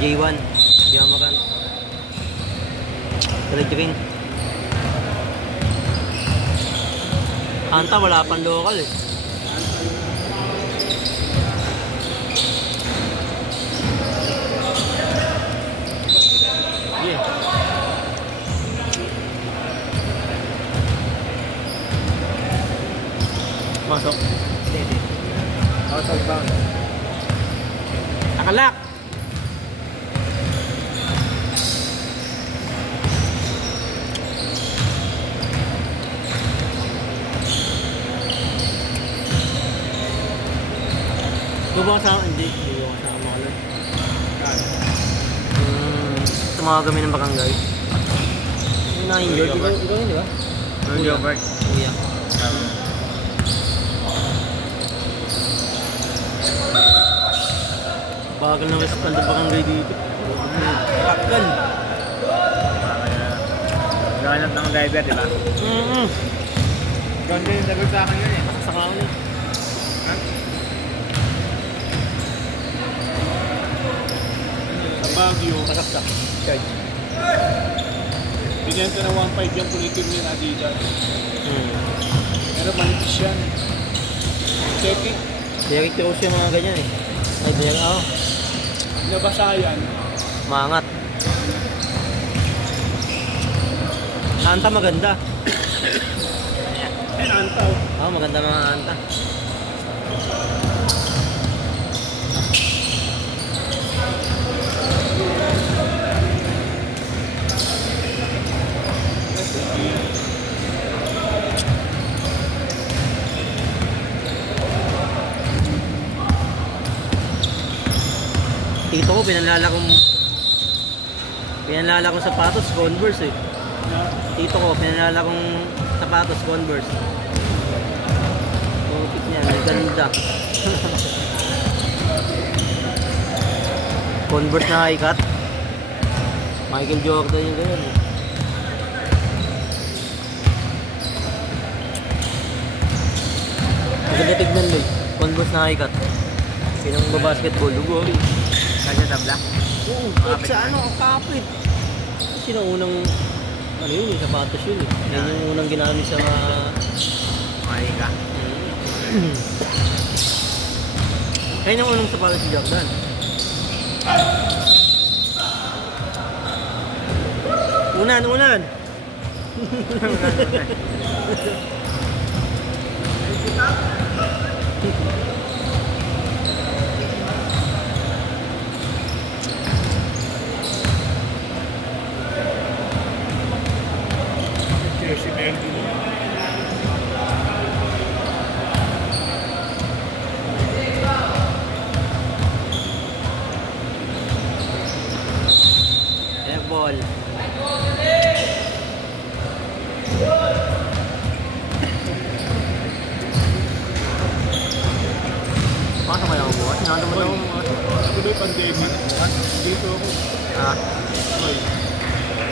J1. Yamakan. Red ring. Anta wala pang local eh. Yeah. Masok. Hindi. Out of bound. Nakalak. Bubang sa hindi bubang sa mga tumaga kami ng bakangay. Yung na-injured, ikaw yun, di ba? Gilbert. Kuya. Bagal ng respond ng bakangay dito. Bagal. Ganap ng driver, di ba? Ganda yung sagot sa akin yun eh. Nakasaka ako eh. Sa Baguio, Masaksak. Charge. binenta na 1.5 yung punitin ni Adidas. Pero manipis yan. Check it. Derek Rose yung mga ganyan eh. Ay, Derek ako. Nabasa yan. Maangat. Anta maganda. And antaw. Oo, maganda mga anta. Tito ko, pinalala kong sapatos, Converse eh. Tito ko, pinalala kong sapatos, Converse. Pukit niya, may ganda. Converse na high cut. Michael Jordan yung ganyan eh. Maganda tignan mo eh. Converse na high cut. Pinang basketball, lugo eh. Kaya tabla? Oo, sa ano, kapit. Kasi na unang, ano yun, yung sapatos yun eh. Yan yung unang ginamit sa mga... Mahiga. Ayun yung unang sapatos si Jordan. Unan! Si Melvin. Airball. Pasok kaya ako bukas? Sinandaman ako bukas. Ako doon pandemic. Dito ako. Ah, Ay.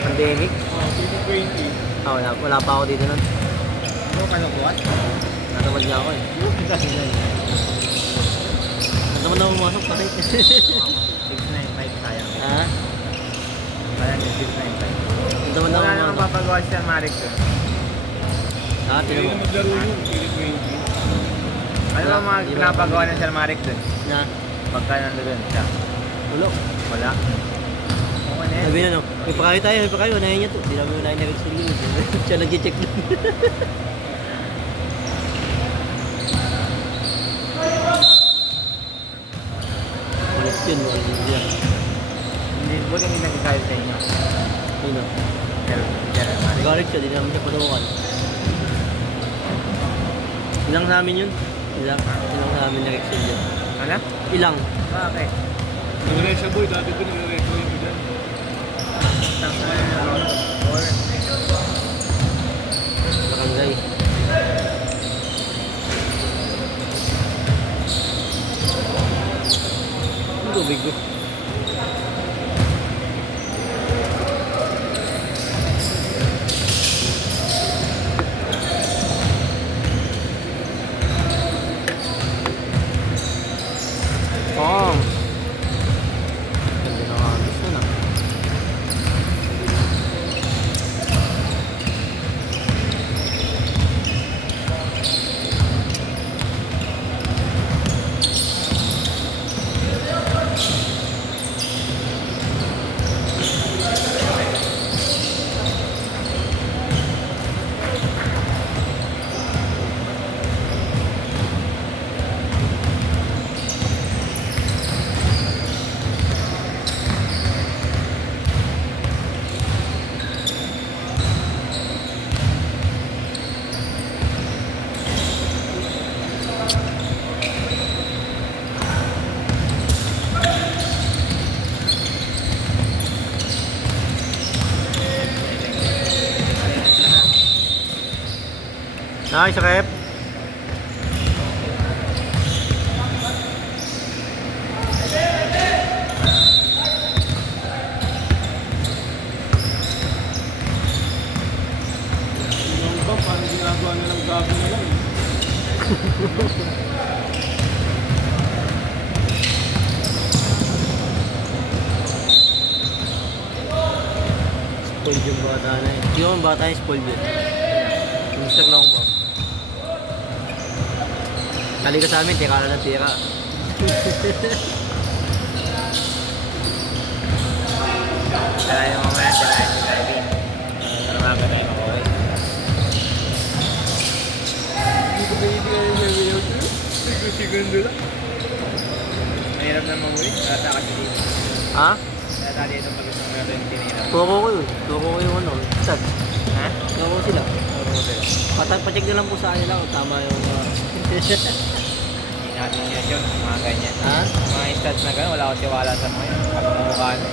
pandemic? 2020. Ah, wala pa ako dito nun. Ano ka buhat? Natamad niya ako eh. Natamad na ako pumasok kasi. 695 sayang. Ha? Sayang yung 695. Natamad na ako Wala namang pumasok. papagawa siya Marik ko. Ah, Hindi tinan na mo. maglaro yun. 2020. Ano ba mga pinapagawa ng Sir Marik dun? Na, Pagka nandun siya? ulo. Wala. Okay na yan. Sabi na no, may pakayo tayo, unahin niya to. Hindi namin unahin na Rex Lee. Siya nag-check doon. Ulit yun, ulit yan. Hindi po yung nagkakayo sa inyo. Yun o. Sir Marik. Galit siya, di namin siya panukan. Ilang sa amin yun? Ilang sa amin na Rex Lee. Ano? Ilang? Bakit? Nag-rest siya boy. Dati ko nag-record yung dyan. Nakangay. Ang tubig ko. Oh. Ganda na kami. Nice, rep. Yung ba, parang ginagawa na ng gabi na lang. Spoiled yung bata na eh. Hindi yung bata yung spoiled yun. Gusto lang ba? Kali ka sa amin, tira na ng tira. Tara yung mamaya, tara yung driving. Para maga tayo makaway. Hindi ko pinibigyan yung video ko. 2 segundo lang. Mahirap na mamuwi. Tata kasi dito. Ha? Tata dito pag-isang gado yung tinira. Turo ko yun. Turo ko yung ano. Sad. Ha? Turo sila. Oo, sila. Pa-check na lang po sa kanila kung tama yung Hindi natin yun, mga ganyan. Ha? Mga stats na gano'n, wala akong tiwala sa mga yun. Pag mukha na.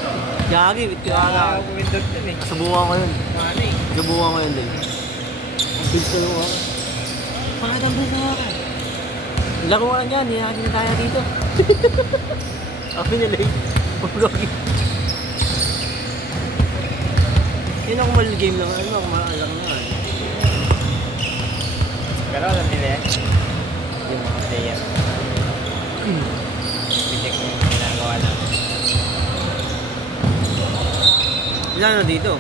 Gagi, Wala wala. akong pumindot dun eh. Subukan ko yun. Paano eh? Subukan ko yun din. Ang bilis ko yung ako. Bakit ang bilis na ako? Laro ka niyan, hindi natin na tayo dito. Ako nilay. Pag-gagi. Yun ako mal-game lang. Ano ako maalang nga. Pero alam nila yan. Yung mga player. Pitik mo yung ginagawa namin. Ilan na dito?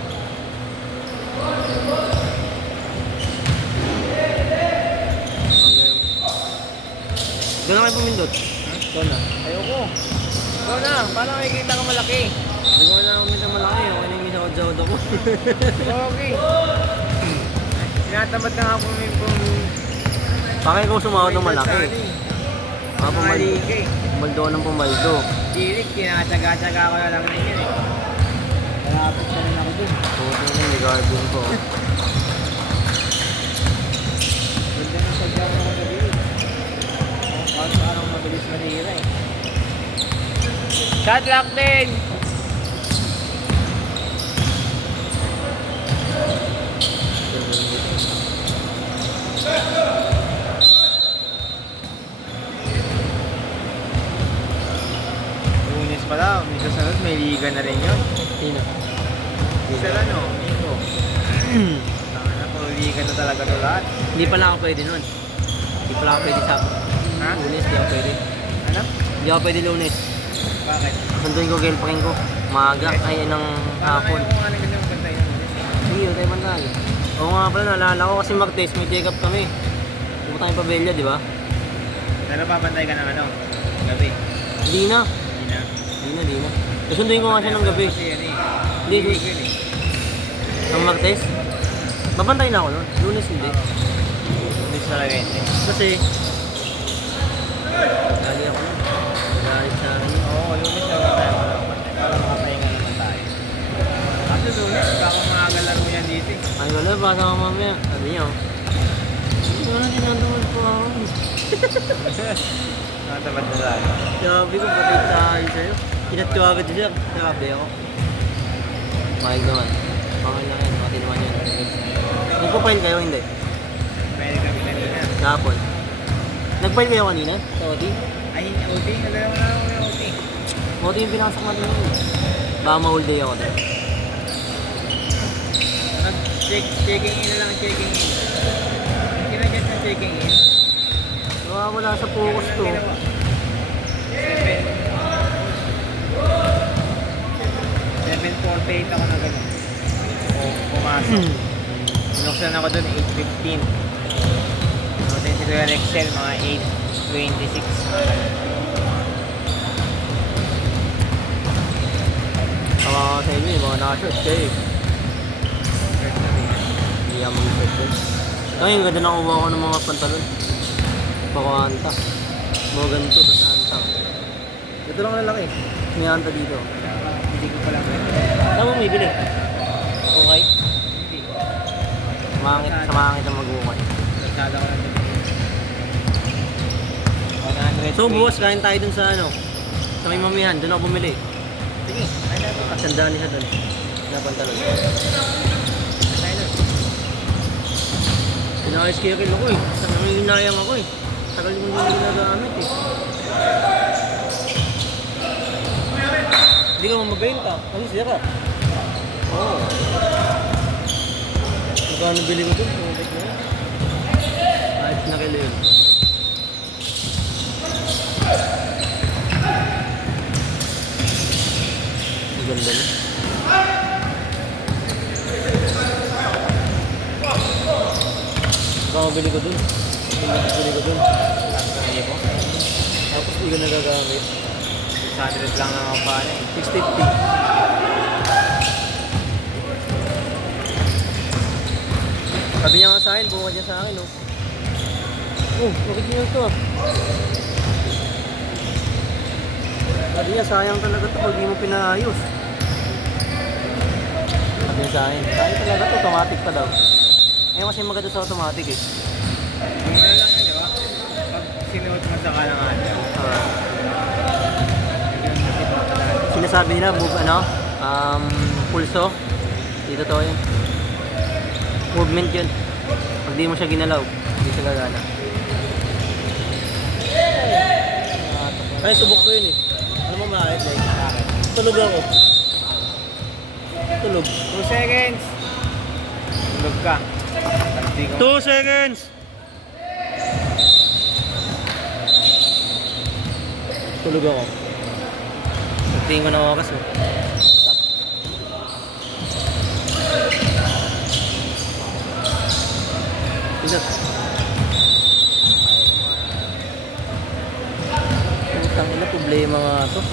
Doon na kayo pumindot. Doon na. Ayoko. Ikaw na, paano makikita ka malaki? Hindi ko na pumindot malaki. Ako na yung isa ko ko. Okay. Tinatamad na nga po Bakit ikaw sumahod ng malaki? Mga Maliki. pumaldo ng pumaldo. Dirik, tinatsaga-tsaga ko na lang na yun eh. Malapit na rin ako dun. Puto na yung garbin ko. Ganda ng sadya ko na gabi. Kahit parang mabilis manira eh. Shot lock din! Lunes pala, may kasunod, may liga na rin yun. Sino? Isa lang no, Miko. Tanga na, puro liga na talaga to lahat. Hindi pala ako pwede nun. Hindi pala ako pwede sa Ha? Lunes. Hindi ako pwede. Ano? Hindi ako pwede Lunes. Bakit? Sunduin ko girlfriend ko. Maaga. Ay, ng hapon. Paano kayo kung anong ganda yung lunes? Sige, tayo bantal. Oo nga pala, naalala ko kasi mag-test. May take up kami. Pumunta kami Pabella, di ba? Pero papantay ka ng ano? Gabi. Hindi na. Hindi na. Kasunduin ko nga siya ng gabi. Kasi yan eh. Hindi, Illegal eh. ang mag-test. Babantay na ako nun. Lunes hindi. Lunes talaga yun eh. Kasi, lali ako nun. Nagalit sa akin. Oo, lunes talaga tayo makapantay. Para makapahinga naman tayo. Kasi lunes, baka maaga laro yan dito eh. Ay, wala, basa ko mamaya. Sabi niya, oh. Hindi ko na ginagawa po ako. Nakatamad na tayo. Sabi ko, bakit tayo sa'yo? Kinat ko agad siya. Sabi ako. Mahal naman. Mahal na yan. Mati naman yan. Nagpo-file kayo, hindi? Pwede kami kanina. Kahapon. Nag-file kayo kanina? Sa OT? Ay, OT. Nagalaw na ako yung OT. OT yung pinakasak natin yun. Baka ma-whole day ako doon. Checking in na lang, checking in. Kinagyan ng checking in. Wala sa focus to. 7:48 ako na gano'n. Pumasok. Binuksan ako doon 8:15. Natin si Kuya Rexel mga 8:26. Tama ka sa inyo, mga naka-short kayo eh. Hindi ako mag-short doon. Ay, yung ganda nakuha ko ng mga pantalon. Pakawanta. Mga ganito, tapos anta. Ito lang lalaki. May anta dito. Hindi ko pala pwede. Saan mo bibili? Okay? Hindi. Samahan kita mag-ukay. Nasada ko lang dito. 100. So bukas, kain tayo dun sa ano? Sa may mamihan, dun ako bumili. Sige, ay na ito. Sandaan niya dun. Na pantalon. Tayo doon. Pinakais kaya kill ako eh. May inayang ako eh. Tagal yung hindi ginagamit eh. Hindi ka mamabenta. Kasi sira. Oo. Magkano bili ko dun? Pumabit na yun. Kahit na kilo yun. Ang ganda niya. Baka mabili ko dun. Mabili ko dun. Hindi po. Tapos hindi ko nagagamit. 600 lang naman pa eh. 650. Sabi niya nga sa akin, bukad niya sa akin oh. Oh, original to ah. Sabi niya, sayang talaga to pag di mo pinaayos. Sabi niya sa akin, sayang talaga to, automatic pa daw. Eh kasi maganda sa automatic eh. Mura lang yun, di ba? Pag sinuot mo sa kalangan. Sinasabi nila, move ano, pulso. Dito to yun. Movement yun. Pag di mo siya ginalaw, hindi siya gagana. Ay, subok ko yun eh. Ano mo bakit? Like, tulog ako. Tulog. 2 seconds. Tulog ka. 2 seconds! Tulog ako. Tingin ko na oras eh. Stop. Pindot. Putang ina, problema nga to.